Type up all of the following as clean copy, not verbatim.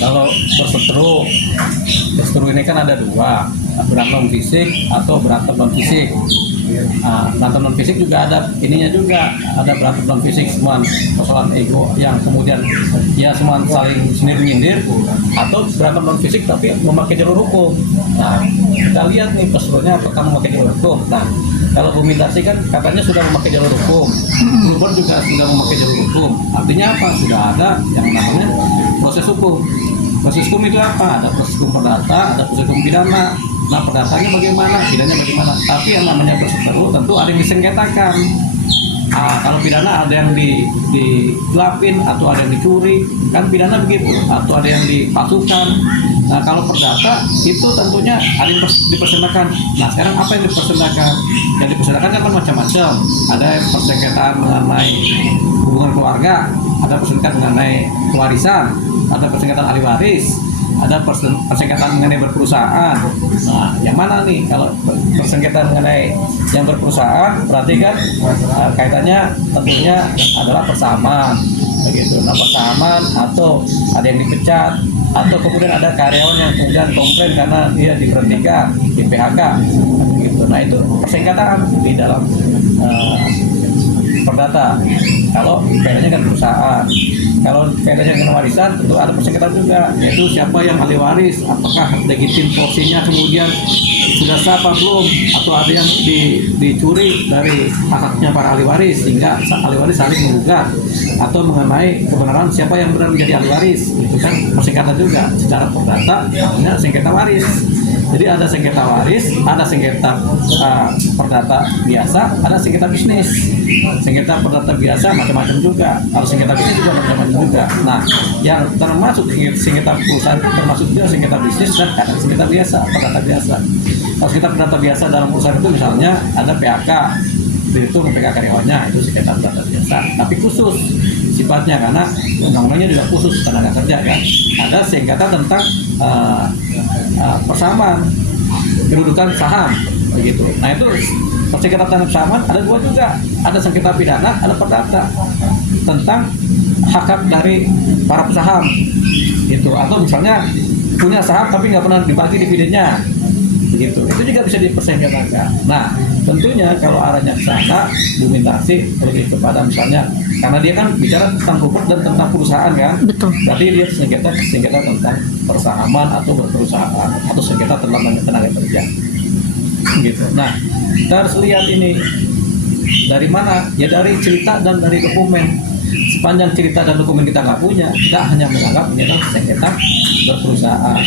Kalau berseteru ini kan ada dua, berantem fisik atau berantem non fisik. Nah, berantem non fisik juga ada ininya juga, ada berantem non fisik semua persoalan ego yang kemudian ya semua saling sindir-nyindir, atau berantem non fisik tapi memakai jalur hukum. Nah, kita lihat nih pesertanya apakah memakai jalur hukum. Nah, kalau Bu Mintasi kan katanya sudah memakai jalur hukum, Bluebird juga sudah memakai jalur hukum. Artinya apa? Sudah ada yang namanya proses hukum. Proses hukum itu apa? Ada proses hukum perdata, ada proses hukum pidana. Nah, perdatanya bagaimana? Pidananya bagaimana? Tapi yang namanya berseteru tentu ada yang disengketakan. Kalau pidana ada yang digelapin atau ada yang dicuri, kan pidana begitu, atau ada yang dipalsukan. Nah, kalau perdata itu tentunya ada yang dipersengketakan. Nah, sekarang apa yang dipersengketakan? Yang dipersengketakan kan macam-macam. Ada yang persengketaan mengenai hubungan keluarga, ada persengketaan mengenai warisan, ada persengketaan ahli waris, ada persengketaan mengenai berperusahaan. Nah, yang mana nih? Kalau persengketaan mengenai yang berperusahaan, berarti kan kaitannya tentunya adalah persamaan, begitu. Nah, persamaan atau ada yang dipecat, atau kemudian ada karyawan yang kemudian komplain karena dia diberhentikan, di PHK, gitu. Nah, itu persengketaan di dalam perdata. Kalau kaitannya kan perusahaan. Kalau kaitannya dengan warisan, tentu ada persengketaan juga, yaitu siapa yang ahli waris, apakah legitim porsinya kemudian sudah sah apa belum, atau ada yang dicuri dari hak-haknya para ahli waris sehingga ahli waris saling menggugat, atau mengenai kebenaran siapa yang benar menjadi ahli waris. Itu kan persengketaan juga secara perdata, namanya sengketa waris. Jadi ada sengketa waris, ada sengketa perdata biasa, ada sengketa bisnis. Sengketa perdata biasa macam-macam juga. Kalau sengketa bisnis juga macam-macam juga. Nah, yang termasuk sengketa perusahaan termasuk juga sengketa bisnis dan ada sengketa biasa, perdata biasa. Kalau sengketa perdata biasa dalam perusahaan itu misalnya ada PHK, itu PHK karyawannya, itu sengketa perdata biasa. Tapi khusus sifatnya karena undang-undangnya juga khusus tenaga kerja kan. Ada sengketa tentang persamaan kedudukan saham begitu. Nah, itu sengketa tentang persamaan ada dua juga, ada sengketa pidana, ada perdata tentang hak dari para pesaham gitu, atau misalnya punya saham tapi nggak pernah dibagi dividennya begitu, itu juga bisa dipersengketakan. Nah, tentunya kalau arahnya ke sana, Bu Mintasi lebih kepada misalnya, karena dia kan bicara tentang Bluebird dan tentang perusahaan kan. Betul. Berarti dia sengketa tentang persahaman atau berperusahaan atau sengketa tentang tenaga kerja gitu. Nah, kita harus lihat ini dari mana? Ya dari cerita dan dari dokumen. Sepanjang cerita dan dokumen kita nggak punya, kita hanya menganggap ini adalah sengketa berperusahaan.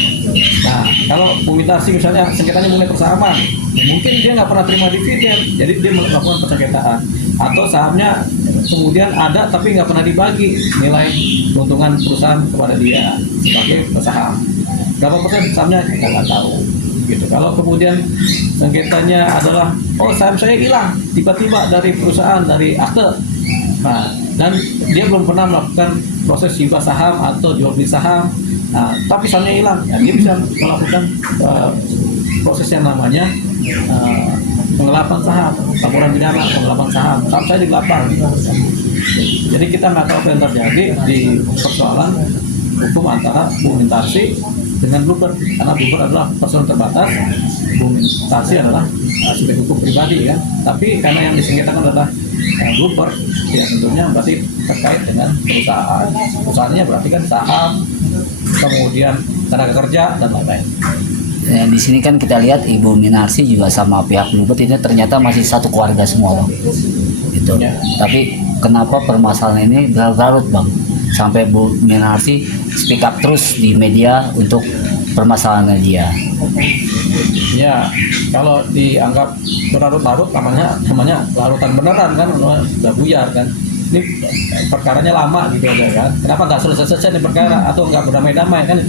Nah, kalau Bu Mintasi misalnya sengketanya mengenai persahaman, mungkin dia nggak pernah terima dividen, jadi dia melakukan persengketaan. Atau sahamnya kemudian ada tapi nggak pernah dibagi nilai keuntungan perusahaan kepada dia sebagai pesaham. Berapa persen sahamnya kita nggak tahu. Gitu. Kalau kemudian sengketanya adalah saham saya hilang tiba-tiba dari perusahaan, dari akte, nah, dan dia belum pernah melakukan proses hibah saham atau jual beli saham, nah, tapi sahamnya hilang, ya, dia bisa melakukan proses yang namanya penggelapan saham, laporan pidana penggelapan saham saya digelapar. Jadi kita nggak tahu apa yang terjadi di persoalan hukum antara Bu Mintasi dengan Bluebird, karena Bluebird adalah personal terbatas, Bu Mintasi adalah subjek hukum pribadi kan. Tapi karena yang disengketakan adalah Bluebird, ya tentunya berarti terkait dengan perusahaan. Perusahaannya berarti kan saham, kemudian tenaga kerja dan lain-lain. Ya, di sini kan kita lihat Ibu Minarsi juga sama pihak Bluebird ini ternyata masih satu keluarga semua, Bang. Gitu. Ya. Tapi kenapa permasalahan ini berlarut, Bang? Sampai Bu Minarsi speak up terus di media untuk permasalahan dia. Ya, kalau dianggap berlarut-larut namanya larutan beneran kan, udah buyar kan. Ini perkaranya lama gitu aja kan. Kenapa nggak selesai-selesai nih perkara atau nggak berdamai-damai kan?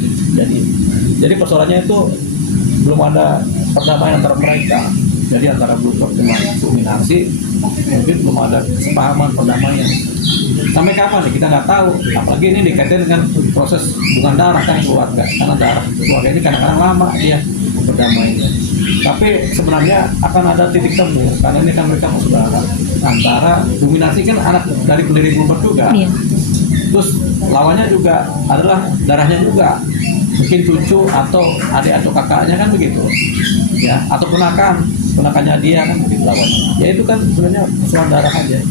Jadi persoalannya itu belum ada perdamaian antara mereka. Jadi antara Bluebird dengan Bu Minarsi mungkin belum ada kesepahaman perdamaian. Sampai kapan nih kita nggak tahu. Apalagi ini dikaitkan dengan proses hubungan darah kan keluarga. Karena darah keluarga ini kadang-kadang lama dia berdamainya. Tapi sebenarnya akan ada titik temu karena ini kan mereka saudara. Antara Bu Minarsi kan anak dari pendiri Bluebird juga. Iya. Terus lawannya juga adalah darahnya juga, mungkin cucu atau adik atau kakaknya kan begitu, ya, atau ponakannya dia kan begitu lawannya. Ya itu kan sebenarnya persoalan darah aja,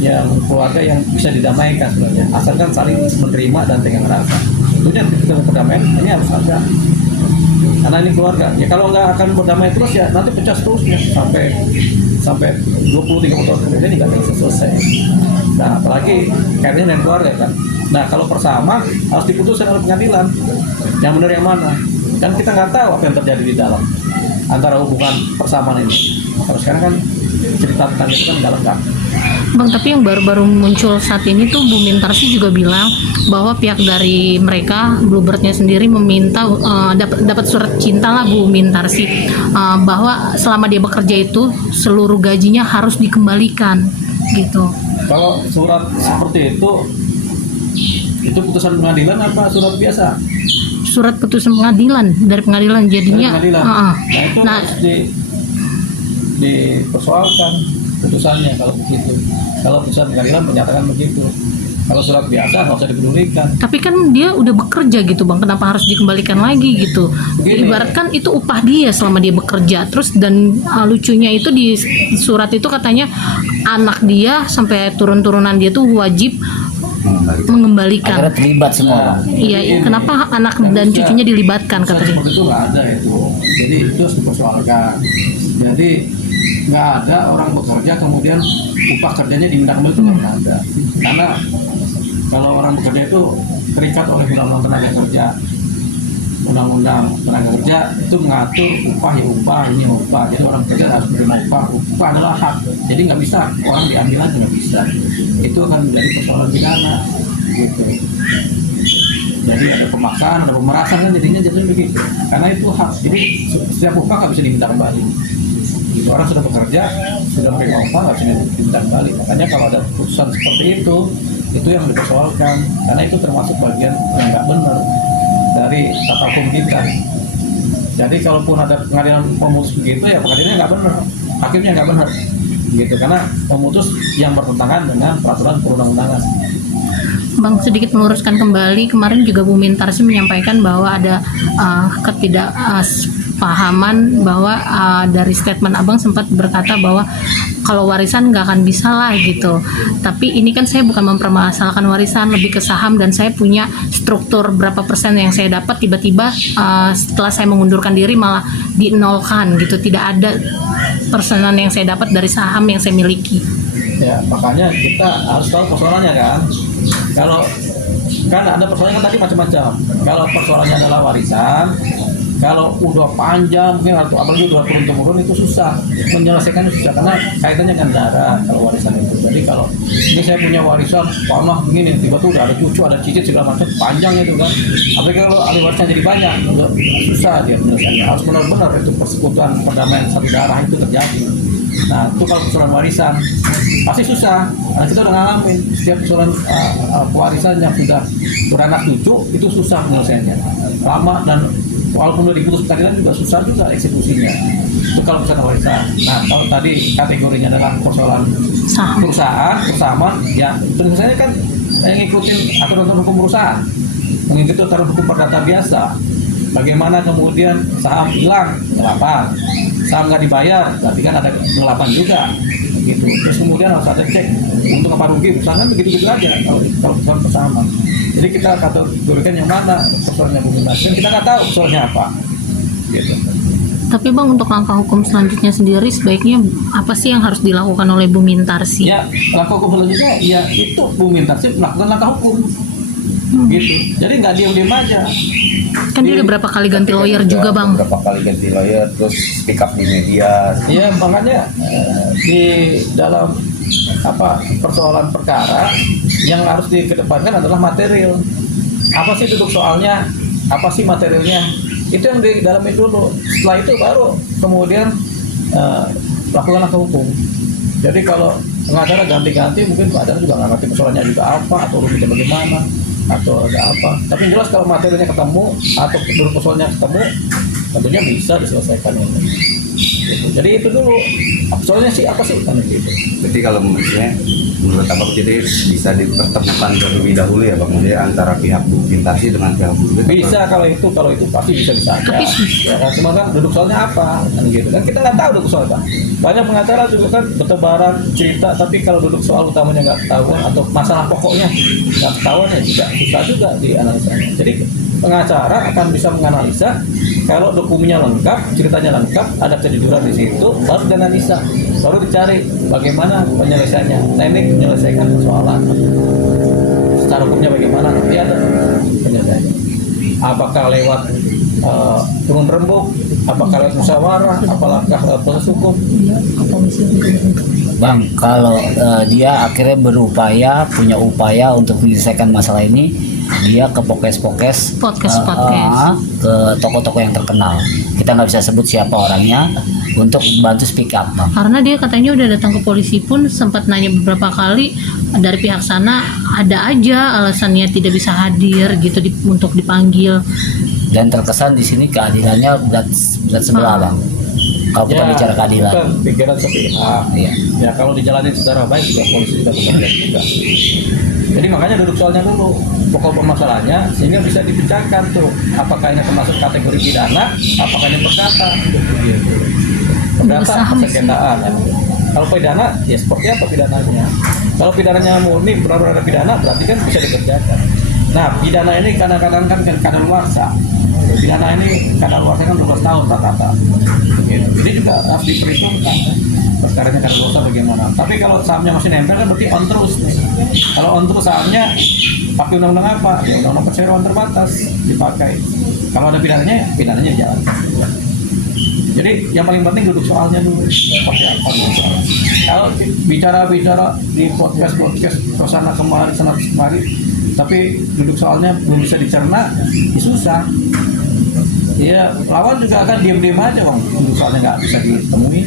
yang keluarga yang bisa didamaikan sebenarnya, asalkan saling menerima dan tengah rasa. Tentunya kita perdamaian ini harus ada, karena ini keluarga. Ya kalau nggak akan berdamai terus ya nanti pecah terusnya sampai 20-30 tahun kemudian nggak bisa selesai. Nah apalagi kaitannya dengan keluarga kan. Nah kalau persama harus diputuskan oleh pengadilan, yang benar yang mana. Kan kita nggak tahu apa yang terjadi di dalam antara hubungan persamaan ini. Kalau sekarang kan cerita tentang itu kan nggak lengkap. Bang, tapi yang baru-baru muncul saat ini tuh Bu Mintarsi juga bilang bahwa pihak dari mereka, Bluebird-nya sendiri meminta dapat surat cinta lah Bu Mintarsi, bahwa selama dia bekerja itu seluruh gajinya harus dikembalikan gitu. Kalau surat seperti itu putusan pengadilan apa surat biasa? Surat putusan pengadilan, dari pengadilan jadinya. Dari pengadilan. Nah itu harus dipersoalkan putusannya kalau begitu. Kalau putusan pengadilan menyatakan begitu. Kalau surat biasa nggak usah dipedulikan. Tapi kan dia udah bekerja gitu Bang, kenapa harus dikembalikan lagi gitu? Begini. Ibaratkan itu upah dia selama dia bekerja. Terus dan lucunya itu di surat itu katanya anak dia sampai turun-turunan dia tuh wajib mengembalikan. Akhirnya terlibat semua. Iya, kenapa anak dan cucunya dilibatkan katanya? Seperti itu nggak ada itu. Jadi itu harus dipersoalkan. Jadi nggak ada orang bekerja kemudian upah kerjanya diminta kembali, itu nggak ada. Karena kalau orang bekerja itu terikat oleh undang-undang tenaga kerja. Undang-undang tenaga kerja itu mengatur upah ya upah, ini upah. Jadi orang kerja harus menerima upah. Upah adalah hak. Jadi nggak bisa orang diambil aja, nggak bisa. Itu akan menjadi persoalan pidana. Gitu. Jadi ada pemaksaan, ada pemerasan kan jadinya begitu. Karena itu hak. Jadi setiap upah nggak bisa diminta kembali. Gitu. Orang sudah bekerja, sudah menerima upah nggak bisa diminta kembali. Makanya kalau ada putusan seperti itu yang dipersoalkan. Karena itu termasuk bagian yang nggak benar dari tata hukum kita. Jadi kalaupun ada pengadilan memutus begitu ya pengadilannya nggak benar, hakimnya nggak benar, gitu, karena memutus yang bertentangan dengan peraturan perundang-undangan. Bang, sedikit meluruskan kembali, kemarin juga Bu Mintarsi menyampaikan bahwa ada ketidakpahaman bahwa dari statement Abang sempat berkata bahwa kalau warisan nggak akan bisa lah gitu. Tapi ini kan saya bukan mempermasalahkan warisan, lebih ke saham, dan saya punya struktur berapa persen yang saya dapat tiba-tiba setelah saya mengundurkan diri malah dinolkan gitu. Tidak ada persenan yang saya dapat dari saham yang saya miliki. Ya makanya kita harus tahu persoalannya kan. Kalau kan ada persoalannya kan tadi macam-macam. Kalau persoalannya adalah warisan, kalau udah panjang mungkin atau apalagi udah turun-temurun itu susah menyelesaikannya, susah karena kaitannya dengan darah kalau warisan itu. Jadi kalau ini saya punya warisan tanah begini, tiba-tiba udah ada cucu, ada cicit segala macam, panjang itu kan. Apalagi kalau ahli warisan jadi banyak, udah susah dia menyelesaikannya. Harus benar-benar itu persekutuan perdamaian satu darah itu terjadi. Nah itu kalau persoalan warisan pasti susah. Nah, kita udah ngalamin setiap persoalan warisan yang sudah beranak cucu itu susah menyelesaikannya, lama, dan walaupun udah diputus pengadilan juga susah juga eksekusinya. Itu kalau misalnya warisan. Nah kalau tadi kategorinya adalah persoalan perusahaan, persamaan, ya tentu saja kan ngikutin aturan hukum perusahaan, mengikuti aturan hukum perdata biasa. Bagaimana kemudian saham hilang, ngelapan, saham nggak dibayar, berarti kan ada ngelapan juga, gitu. Terus kemudian harus ada cek untuk apa rugi, perusahaan kan begitu-begitu aja kalau persoalan persamaan. Jadi kita kategorikan yang mana persoalannya bukan, dan kita nggak tahu persoalannya apa, gitu. Tapi Bang, untuk langkah hukum selanjutnya sendiri sebaiknya apa sih yang harus dilakukan oleh Bu Mintarsi? Ya langkah hukum selanjutnya ya itu Bu Mintarsi melakukan langkah hukum, gitu. Jadi nggak diam-diam aja. Kan dia udah berapa kali ganti lawyer juga Bang. Berapa kali ganti lawyer, terus speak up di media. Ya makanya di dalam persoalan perkara yang harus dikedepankan adalah material. Apa sih duduk soalnya? Apa sih materialnya? Itu yang di dalam itu dulu. Setelah itu baru kemudian lakukan langkah hukum. Jadi kalau pengacara ganti-ganti mungkin pengacara juga nggak ngerti persoalannya juga apa atau rumitnya bagaimana atau ada apa. Tapi yang jelas kalau materialnya ketemu atau duduk persoalannya ketemu, tentunya bisa diselesaikan ini. Gitu. Jadi itu dulu, soalnya sih apa sih kan gitu. Berarti kalau menurut Abang jadi bisa dipertemukan terlebih dahulu ya Bang, jadi antara pihak Bu Pintarsi dengan pihak Bu Luhut. Bisa kalau itu pasti bisa aja. Tapi Ya kan, cuma kan duduk soalnya apa kan gitu kan, kita nggak tahu duduk soal apa. Banyak pengacara juga kan bertebaran cerita, tapi kalau duduk soal utamanya nggak ketahuan atau masalah pokoknya nggak ketahuan ya juga susah juga dianalisa. Jadi pengacara akan bisa menganalisa kalau dokumennya lengkap, ceritanya lengkap, ada kejujuran di situ, baru dianalisa, baru dicari bagaimana penyelesaiannya, teknik menyelesaikan persoalan. Secara hukumnya bagaimana, nanti ada penyelesaiannya. Apakah lewat turun rembuk, apakah lewat musyawarah, apakah lewat proses hukum. Bang, kalau dia akhirnya berupaya, punya upaya untuk menyelesaikan masalah ini, dia ke podcast Podcast. ke toko-toko yang terkenal. Kita nggak bisa sebut siapa orangnya untuk bantu speak up, Bang. Karena dia katanya udah datang ke polisi pun sempat nanya beberapa kali, dari pihak sana ada aja alasannya tidak bisa hadir gitu untuk dipanggil. Dan terkesan di sini keadilannya berat sebelah, Bang. Kalau kita bicara keadilan. Bukan pikiran sepihak. Iya. Ya kalau dijalanin secara baik juga polisi juga bekerja juga. Jadi makanya duduk soalnya dulu pokok permasalahannya sehingga bisa dipecahkan tuh apakah ini termasuk kategori pidana, apakah ini perdata. Perdata persengketaan ya. Kalau pidana ya seperti apa pidananya? Kalau pidananya murni perkara pidana berarti kan bisa dikerjakan. Nah pidana ini kadang-kadang kan kadaluarsa. Pidana ini kadaluarsa kan 12 tahun rata-rata. Jadi juga harus diperhitungkan perkaranya kadaluarsa bagaimana. Tapi kalau sahamnya masih nempel kan berarti on terus nih. Kalau on terus sahamnya pakai undang-undang apa? Ya undang-undang perseroan terbatas dipakai. Kalau ada pidananya jalan. Jadi yang paling penting duduk soalnya dulu. Seperti apa soalnya. Kalau bicara di podcast sana kemari sana kemari, tapi duduk soalnya belum bisa dicerna, ya susah. Ya lawan juga akan diam-diam aja Bang. Duduk soalnya nggak bisa ditemui.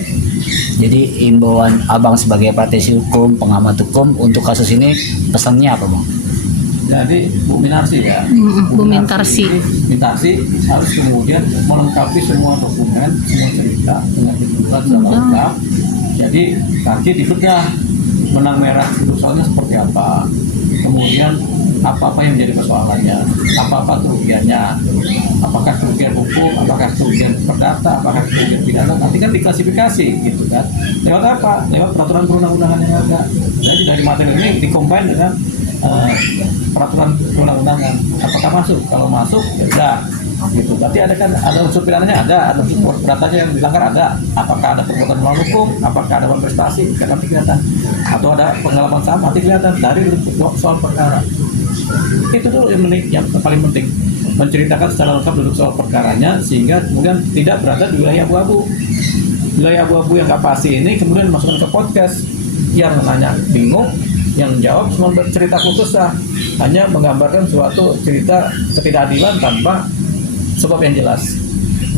Jadi imbauan Abang sebagai praktisi hukum, pengamat hukum untuk kasus ini pesannya apa, Bang? Jadi Bu Minarsi ya, Bu Mintarsi harus kemudian melengkapi semua dokumen, semua cerita dengan ditentukan secara lengkap. Jadi nanti dibedah benang merah soalnya seperti apa, kemudian apa yang menjadi persoalannya, apa kerugiannya, apakah kerugian hukum, apakah kerugian perdata, apakah kerugian pidana, nanti kan diklasifikasi gitu kan. Lewat apa? Lewat peraturan perundang-undangan yang ada. Jadi dari materi ini dikombin dengan peraturan perundang-undangan. Apakah masuk? Kalau masuk ya udah gitu. Berarti ada unsur pidananya, ada unsur perdatanya yang dilanggar ada. Apakah ada perbuatan melawan hukum? Apakah ada prestasi? Kan nanti kelihatan. Atau ada penggelapan saham nanti kelihatan dari soal perkara. Itu dulu yang paling penting, menceritakan secara lengkap duduk soal perkaranya sehingga kemudian tidak berada di wilayah abu-abu. Wilayah abu-abu yang nggak pasti ini kemudian masukkan ke podcast, yang nanya bingung, yang jawab cuma cerita putuslah, hanya menggambarkan suatu cerita ketidakadilan tanpa sebab yang jelas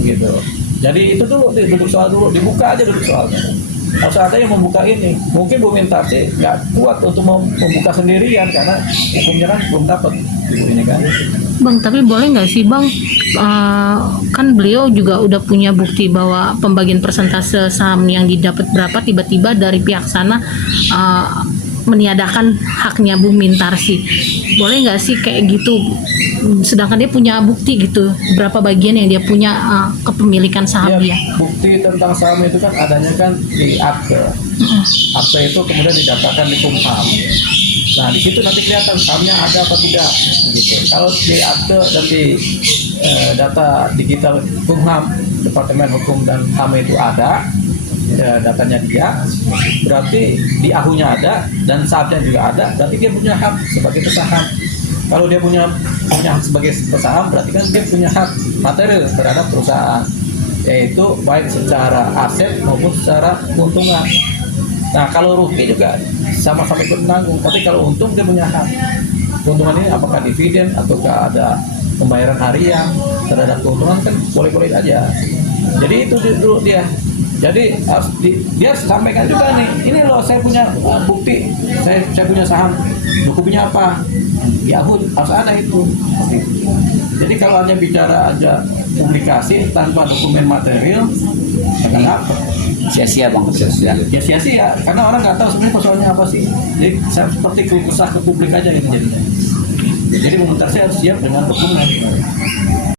gitu. Jadi itu dulu duduk soal dulu, dibuka aja duduk soalnya. Kalau ada yang membuka ini, mungkin Bu Mintarsi nggak kuat untuk membuka sendirian karena hukumnya kan belum dapat ini kan. Bang, tapi boleh nggak sih Bang, kan beliau juga udah punya bukti bahwa pembagian persentase saham yang didapat berapa tiba-tiba dari pihak sana meniadakan haknya Bu Mintarsi. Boleh nggak sih kayak gitu? Sedangkan dia punya bukti gitu, berapa bagian yang dia punya kepemilikan saham dia. Bukti tentang saham itu kan adanya kan di akte. Akte itu kemudian didaftarkan di Kumham. Nah di situ nanti kelihatan sahamnya ada apa tidak. Gitu. Kalau di akte dan di data digital Kumham, Departemen Hukum dan HAM itu ada. Datanya dia, berarti di ahunya ada dan sahamnya juga ada, berarti dia punya hak sebagai pesaham. Kalau dia punya hak sebagai pesaham, berarti kan dia punya hak material terhadap perusahaan, yaitu baik secara aset maupun secara keuntungan. Nah kalau rugi juga sama-sama ikut menanggung, tapi kalau untung dia punya hak. Keuntungan ini apakah dividen ataukah ada pembayaran harian terhadap keuntungan kan boleh-boleh aja. Jadi itu dulu dia. Jadi dia sampaikan juga nih, ini loh saya punya bukti, saya punya saham, bukunya apa? Ya harus ada itu. Jadi kalau hanya bicara aja publikasi tanpa dokumen material akan apa? Sia-sia bang. Sia-sia. Ya sia-sia, karena orang nggak tahu sebenarnya persoalannya apa sih. Jadi seperti keluh kesah ke publik aja gitu jadinya. Jadi menurut saya harus siap dengan dokumen.